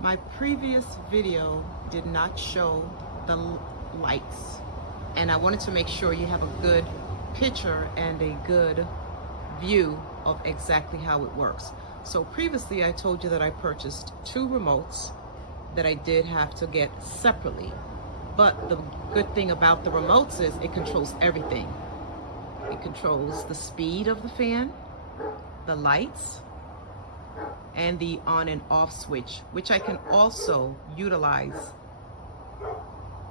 My previous video did not show the lights, and I wanted to make sure you have a good picture and a good view of exactly how it works. So previously I told you that I purchased two remotes that I did have to get separately. But the good thing about the remotes is it controls everything. It controls the speed of the fan, the lights, and the on and off switch, which I can also utilize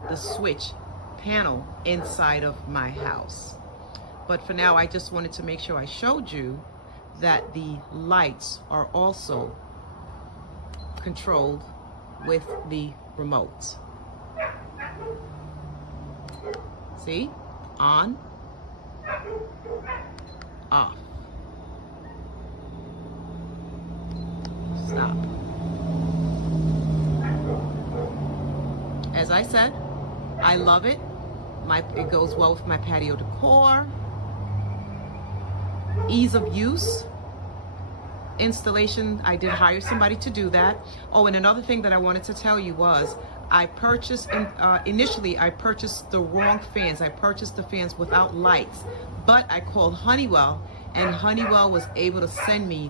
the switch panel inside of my house. But for now, I just wanted to make sure I showed you that the lights are also controlled with the remote. See? On, off. Stop. As I said, I love it. It goes well with my patio decor. Ease of use. Installation, I did hire somebody to do that. Oh, and another thing that I wanted to tell you was I purchased, initially I purchased the wrong fans. I purchased the fans without lights, but I called Honeywell, and Honeywell was able to send me